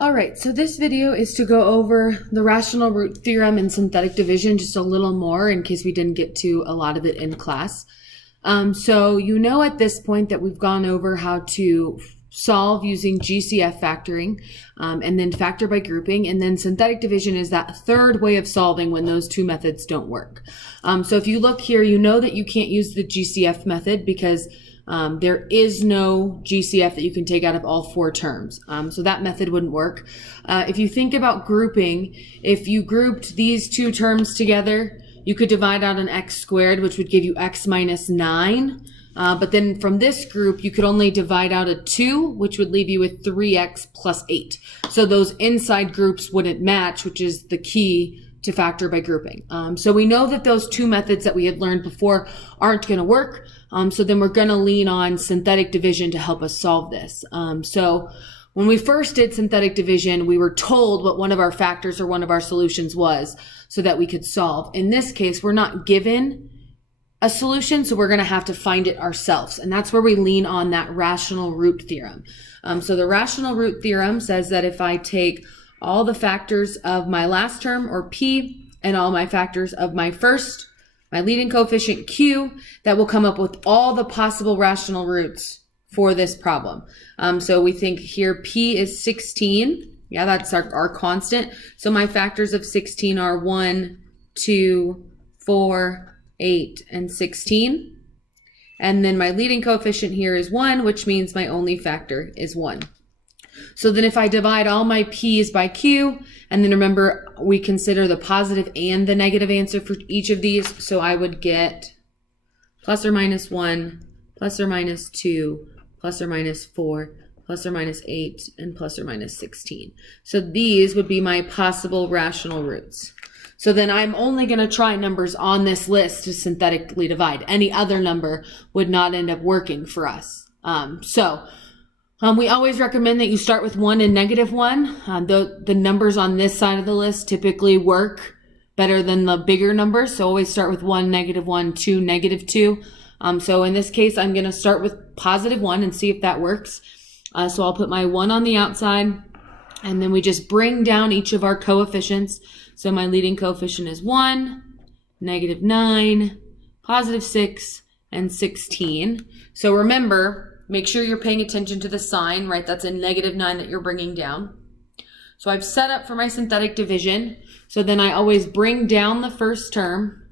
All right, so this video is to go over the rational root theorem and synthetic division just a little more in case we didn't get to a lot of it in class. So you know at this point that we've gone over how to solve using GCF factoring and then factor by grouping, and then synthetic division is that third way of solving when those two methods don't work. So if you look here, you know that you can't use the GCF method because there is no GCF that you can take out of all four terms. So that method wouldn't work. If you think about grouping, if you grouped these two terms together, you could divide out an x squared, which would give you x minus 9. But then from this group, you could only divide out a 2, which would leave you with 3x plus 8. So those inside groups wouldn't match, which is the key to factor by grouping. So we know that those two methods that we had learned before aren't going to work. So then we're going to lean on synthetic division to help us solve this. So when we first did synthetic division, we were told what one of our factors or one of our solutions was so that we could solve. In this case, we're not given a solution, so we're going to have to find it ourselves. And that's where we lean on that rational root theorem. So the rational root theorem says that if I take all the factors of my last term, or P, and all my factors of my first, my leading coefficient Q, that will come up with all the possible rational roots for this problem. So we think here P is 16. Yeah, that's our constant. So my factors of 16 are 1, 2, 4, 8, and 16. And then my leading coefficient here is 1, which means my only factor is 1. So then if I divide all my P's by Q, and then remember we consider the positive and the negative answer for each of these, so I would get plus or minus 1, plus or minus 2, plus or minus 4, plus or minus 8, and plus or minus 16. So these would be my possible rational roots. So then I'm only going to try numbers on this list to synthetically divide. Any other number would not end up working for us. We always recommend that you start with 1 and negative 1. The numbers on this side of the list typically work better than the bigger numbers. So always start with 1, negative 1, 2, negative 2. So in this case, I'm going to start with positive 1 and see if that works. So I'll put my 1 on the outside, and then we just bring down each of our coefficients. So my leading coefficient is 1, negative 9, positive 6, and 16. So remember, make sure you're paying attention to the sign, right? That's a negative 9 that you're bringing down. So I've set up for my synthetic division. So then I always bring down the first term,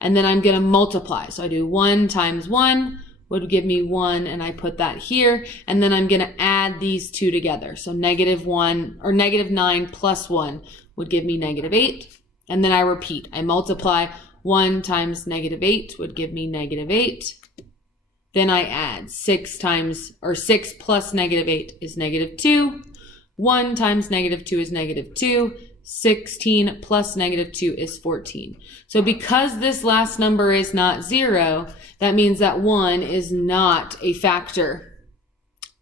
and then I'm going to multiply. So I do 1 times 1 would give me 1, and I put that here. And then I'm going to add these two together. So negative 1 or negative 9 plus 1 would give me negative 8. And then I repeat. I multiply 1 times negative 8 would give me negative 8. Then I add 6 plus negative 8 is negative 2. 1 times negative 2 is negative 2. 16 plus negative 2 is 14. So because this last number is not 0, that means that 1 is not a factor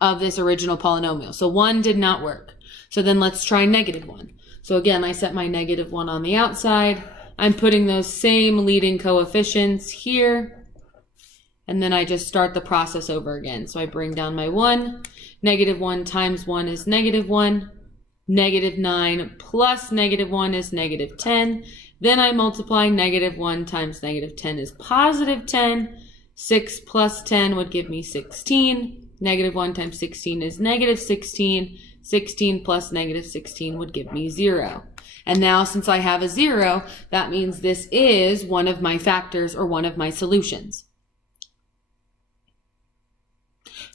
of this original polynomial. So 1 did not work. So then let's try negative 1. So again, I set my negative 1 on the outside. I'm putting those same leading coefficients here. And then I just start the process over again. So I bring down my 1. Negative 1 times 1 is negative 1. Negative 9 plus negative 1 is negative 10. Then I multiply negative 1 times negative 10 is positive 10. 6 plus 10 would give me 16. Negative 1 times 16 is negative 16. 16 plus negative 16 would give me 0. And now since I have a 0, that means this is one of my factors or one of my solutions.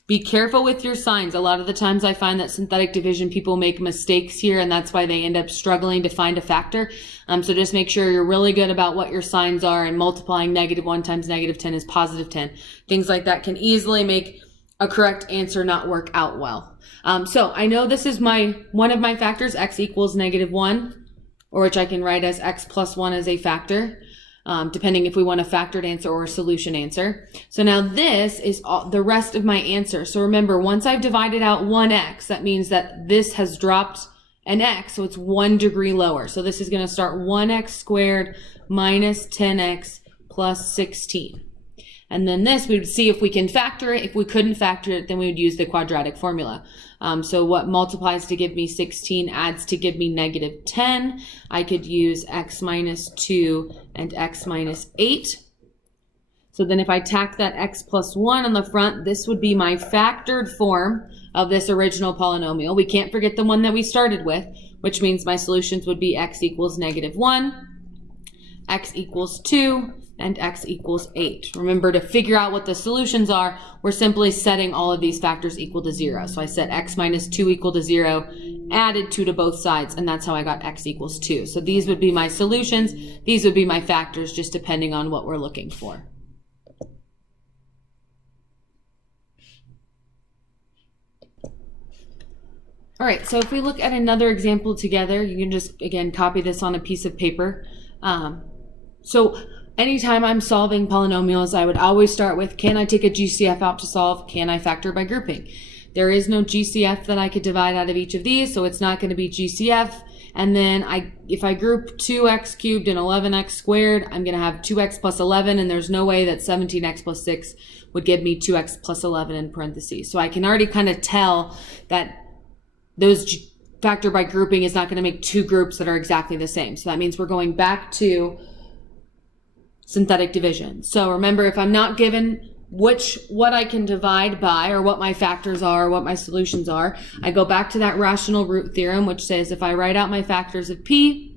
Be careful with your signs. A lot of the times I find that synthetic division people make mistakes here, and that's why they end up struggling to find a factor. So just make sure you're really good about what your signs are, and multiplying negative 1 times negative 10 is positive 10. Things like that can easily make a correct answer not work out well. So I know this is one of my factors, x equals negative 1, or which I can write as x plus 1 as a factor. Depending if we want a factored answer or a solution answer. So now this is the rest of my answer. So remember, once I've divided out 1x, that means that this has dropped an x, so it's 1 degree lower. So this is going to start 1x squared minus 10x plus 16. And then this, we would see if we can factor it. If we couldn't factor it, then we would use the quadratic formula. So what multiplies to give me 16 adds to give me negative 10. I could use x minus 2 and x minus 8. So then if I tack that x plus 1 on the front, this would be my factored form of this original polynomial. We can't forget the one that we started with, which means my solutions would be x equals negative 1, x equals 2, and x equals 8. Remember, to figure out what the solutions are, we're simply setting all of these factors equal to 0. So I set x minus 2 equal to 0, added 2 to both sides, and that's how I got x equals 2. So these would be my solutions. These would be my factors, just depending on what we're looking for. All right, so if we look at another example together, you can just, again, copy this on a piece of paper. So anytime I'm solving polynomials, I would always start with, can I take a GCF out to solve? Can I factor by grouping? There is no GCF that I could divide out of each of these, so it's not going to be GCF. And then if I group 2x cubed and 11x squared, I'm going to have 2x plus 11, and there's no way that 17x plus 6 would give me 2x plus 11 in parentheses. So I can already kind of tell that those factor by grouping is not going to make two groups that are exactly the same. So that means we're going back to synthetic division. So remember, if I'm not given what I can divide by, or what my factors are, or what my solutions are, I go back to that rational root theorem, which says if I write out my factors of p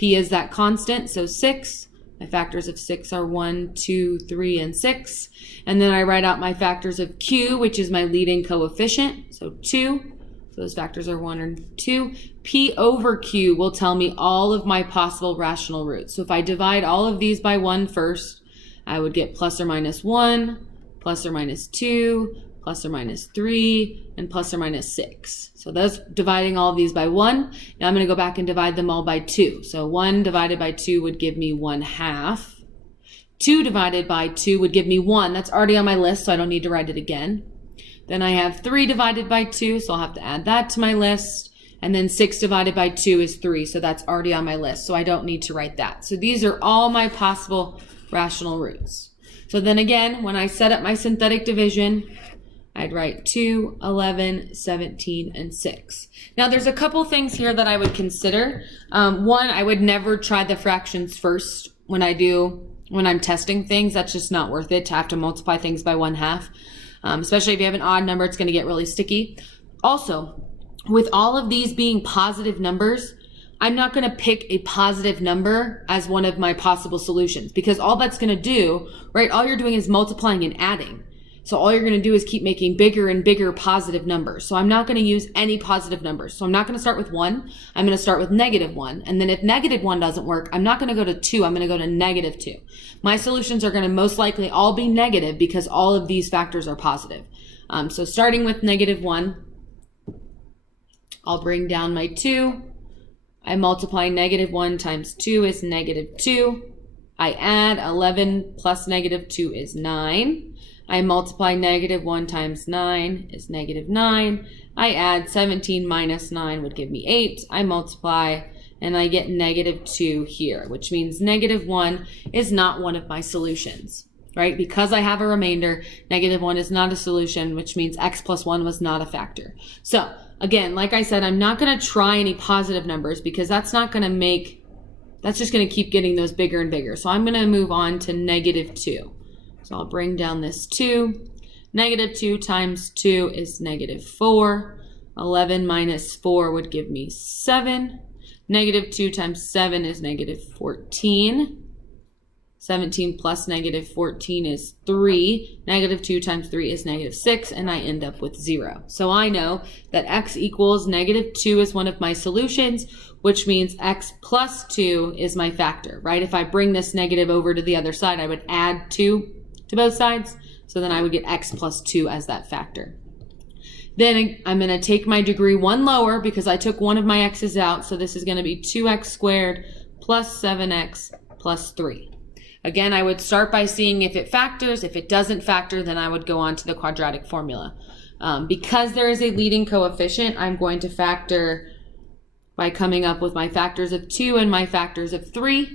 is that constant, so 6. My factors of 6 are 1, 2, 3, and 6. And then I write out my factors of q, which is my leading coefficient, so 2. So those factors are 1 and 2. P over Q will tell me all of my possible rational roots. So if I divide all of these by 1 first, I would get plus or minus 1, plus or minus 2, plus or minus 3, and plus or minus 6. So that's dividing all of these by 1. Now I'm going to go back and divide them all by 2. So 1 divided by 2 would give me 1/2. 2 divided by 2 would give me 1. That's already on my list, so I don't need to write it again. Then I have 3 divided by 2, so I'll have to add that to my list. And then 6 divided by 2 is 3, so that's already on my list, so I don't need to write that. So these are all my possible rational roots. So then again, when I set up my synthetic division, I'd write 2, 11, 17, and 6. Now there's a couple things here that I would consider. One, I would never try the fractions first when I'm testing things. That's just not worth it to have to multiply things by 1/2. Especially if you have an odd number, it's going to get really sticky. Also, with all of these being positive numbers, I'm not going to pick a positive number as one of my possible solutions, because all that's going to do, right, all you're doing is multiplying and adding. So all you're going to do is keep making bigger and bigger positive numbers. So I'm not going to use any positive numbers. So I'm not going to start with 1. I'm going to start with -1. And then if -1 doesn't work, I'm not going to go to 2. I'm going to go to -2. My solutions are going to most likely all be negative because all of these factors are positive. So starting with -1, I'll bring down my 2. I multiply -1 times 2 is -2. I add 11 plus -2 is 9. I multiply -1 times 9 is -9. I add 17 minus 9 would give me 8. I multiply and I get -2 here, which means -1 is not one of my solutions, right? Because I have a remainder, -1 is not a solution, which means x plus 1 was not a factor. So again, like I said, I'm not going to try any positive numbers because that's just going to keep getting those bigger and bigger. So I'm going to move on to -2. So I'll bring down this 2. -2 times 2 is -4. 11 minus 4 would give me 7. -2 times 7 is -14. 17 plus -14 is 3. -2 times 3 is -6, and I end up with 0. So I know that x equals -2 is one of my solutions, which means x plus 2 is my factor, right? If I bring this negative over to the other side, I would add 2 to both sides, so then I would get x plus 2 as that factor. Then I'm going to take my degree 1 lower because I took one of my x's out, so this is going to be 2x squared plus 7x plus 3. Again, I would start by seeing if it factors. If it doesn't factor, then I would go on to the quadratic formula. Because there is a leading coefficient, I'm going to factor by coming up with my factors of 2 and my factors of 3.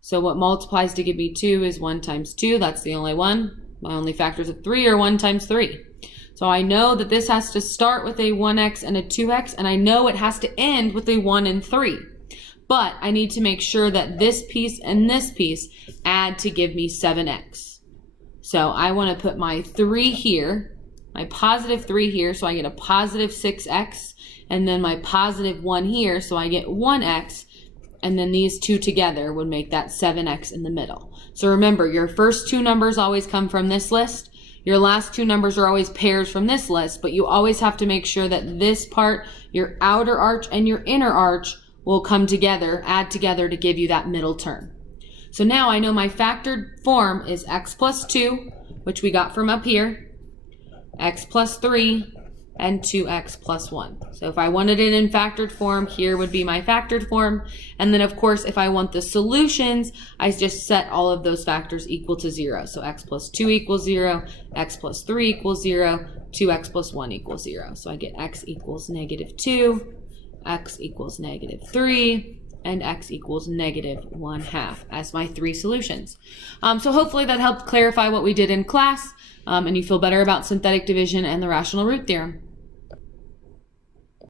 So what multiplies to give me 2 is 1 times 2. That's the only one. My only factors of 3 are 1 times 3. So I know that this has to start with a 1x and a 2x, and I know it has to end with a 1 and 3. But I need to make sure that this piece and this piece add to give me 7x. So I want to put my 3 here, my positive 3 here, so I get a positive 6x, and then my positive 1 here, so I get 1x, and then these two together would make that 7x in the middle. So remember, your first two numbers always come from this list. Your last two numbers are always pairs from this list, but you always have to make sure that this part, your outer arch and your inner arch, will come together, add together to give you that middle term. So now I know my factored form is x plus 2, which we got from up here, x plus 3, and 2x plus 1. So if I wanted it in factored form, here would be my factored form. And then of course, if I want the solutions, I just set all of those factors equal to 0. So x plus 2 equals 0, x plus 3 equals 0, 2x plus 1 equals 0. So I get x equals negative 2, x equals negative 3, and x equals negative 1/2 as my 3 solutions. So hopefully that helped clarify what we did in class, and you feel better about synthetic division and the rational root theorem.